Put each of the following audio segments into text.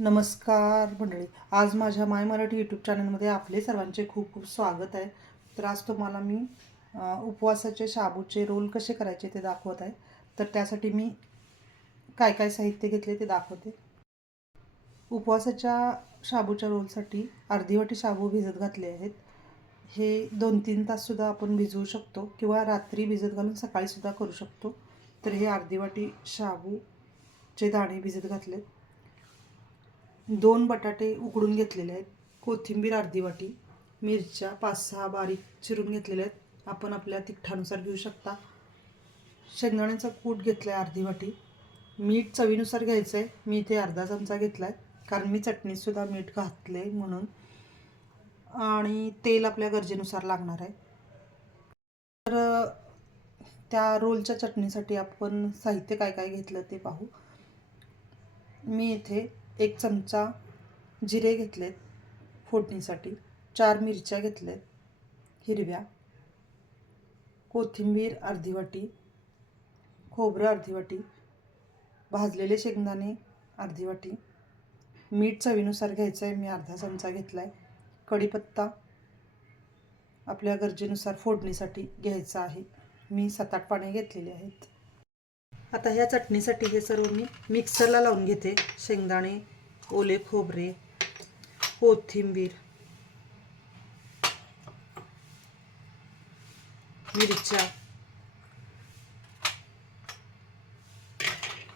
नमस्कार मंडळी. आज माझ्या माय मराठी यूट्यूब चॅनलमध्ये आपले सर्वांचे खूप खूप स्वागत आहे. तर आज तुम्हाला मी उपवासाचे शाबूचे रोल कसे करायचे ते दाखवत आहे. तर त्यासाठी मी काय काय साहित्य घेतले ते दाखवते. उपवासाच्या शाबूच्या रोलसाठी अर्धी वाटी शाबू भिजत घातले आहेत. हे दोन तीन ताससुद्धा आपण भिजवू शकतो किंवा रात्री भिजत घालून सकाळीसुद्धा करू शकतो. तर हे अर्धी वाटी शाबूचे दाणे भिजत घातलेत. दोन बटाटे उकडून घेतलेले आहेत. कोथिंबीर अर्धी वाटी मिरच्या पाच सहा बारीक चिरून घेतलेल्या आहेत. आपण आपल्या तिखटानुसार घेऊ शकता. शेंगदाण्याचा कूट घेतला आहे अर्धी वाटी. मीठ चवीनुसार घ्यायचं आहे मी इथे अर्धा चमचा घेतला आहे कारण मी चटणीतसुद्धा मीठ घातले म्हणून. आणि तेल आपल्या गरजेनुसार लागणार आहे. तर त्या रोलच्या चटणीसाठी आपण साहित्य काय काय घेतलं ते पाहू. मी इथे एक चमचा जिरे घेतलेत फोडणीसाठी. चार मिरच्या घेतल्यात हिरव्या. कोथिंबीर अर्धी वाटी खोबरं अर्धी वाटी भाजलेले शेंगदाणे अर्धी वाटी. मीठ चवीनुसार घ्यायचं आहे मी अर्धा चमचा घेतला आहे कढीपत्ता आपल्या गरजेनुसार फोडणीसाठी घ्यायचा आहे. मी सात आठ पाने घेतलेली आहेत. आता ह्या चटणीसाठी हे सर्व मी मिक्सरला लावून घेते. शेंगदाणे ओले खोबरे कोथिंबीर मिरच्या.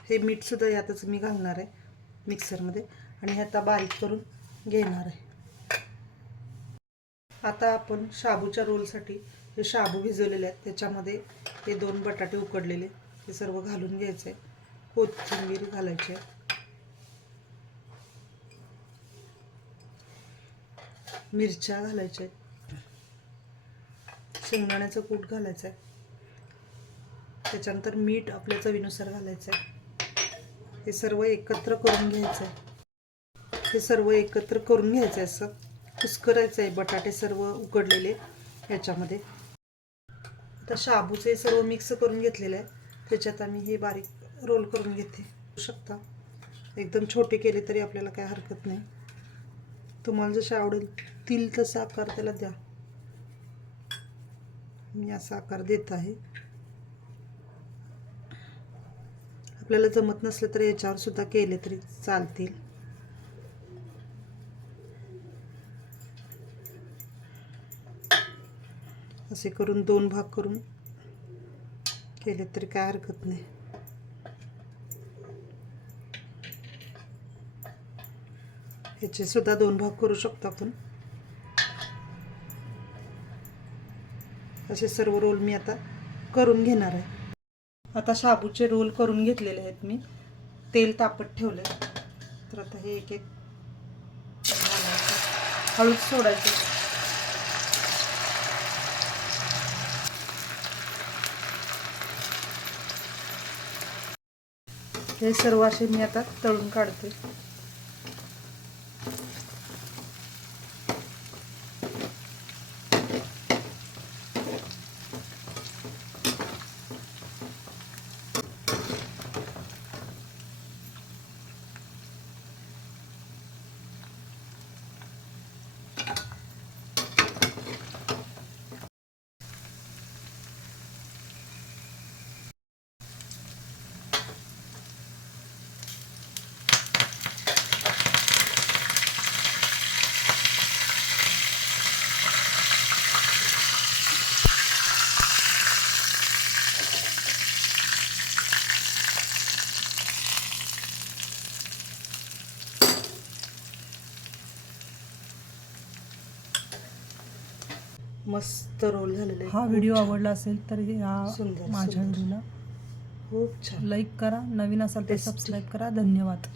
हे मीठ सुद्धा यातच मी घालणार आहे मिक्सरमध्ये आणि आता बारीक करून घेणार आहे. आता आपण शाबूच्या रोलसाठी हे शाबू भिजवलेले आहेत. त्याच्यामध्ये हे दोन बटाटे उकडलेले हे सर्व घालून घ्यायचे. आहे कोथिंबीर घालायची आहे. मिरच्या घालायच्या आहेत. शेंगदाण्याचं कूट घालायचं आहे. त्याच्यानंतर मीठ आपल्या चवीनुसार घालायचं आहे. हे सर्व एकत्र करून घ्यायचं आहे. हे सर्व एकत्र करून घ्यायचं आहे असं कुस्करायचं आहे. बटाटे सर्व उकडलेले ह्याच्यामध्ये आता शाबूचे सर्व मिक्स करून घेतलेले आहे. त्याच्यात आम्ही हे बारीक रोल करून घेते. शकता. एकदम छोटे केले तरी आपल्याला काय हरकत नाही. तुम्हाला जसे आवडेल. तील तसा आकार त्याला द्या. मी असा आकार देत आहे. आपल्याला जमत नसलं तर याच्यावर सुद्धा केले तरी चालतील. असे करून दोन भाग करून केले तरी काय हरकत नाही. ह्याचे सुद्धा दोन भाग करू शकतो आपण. असे सर्व रोल मी आता करून घेणार आहे. आता शाबूचे रोल करून घेतलेले आहेत मी. तेल तापत ठेवले तर आता हे एक एक हळूच सोडायचं. हे सर्व असे मी आता तळून काढते. मस्त रोल झालेले हा व्हिडिओ आवडला असेल तर या सुंदर, माझ्या. व्हिडिओला खूप छान. लाईक करा नवीन असाल तर. सबस्क्राईब करा. धन्यवाद.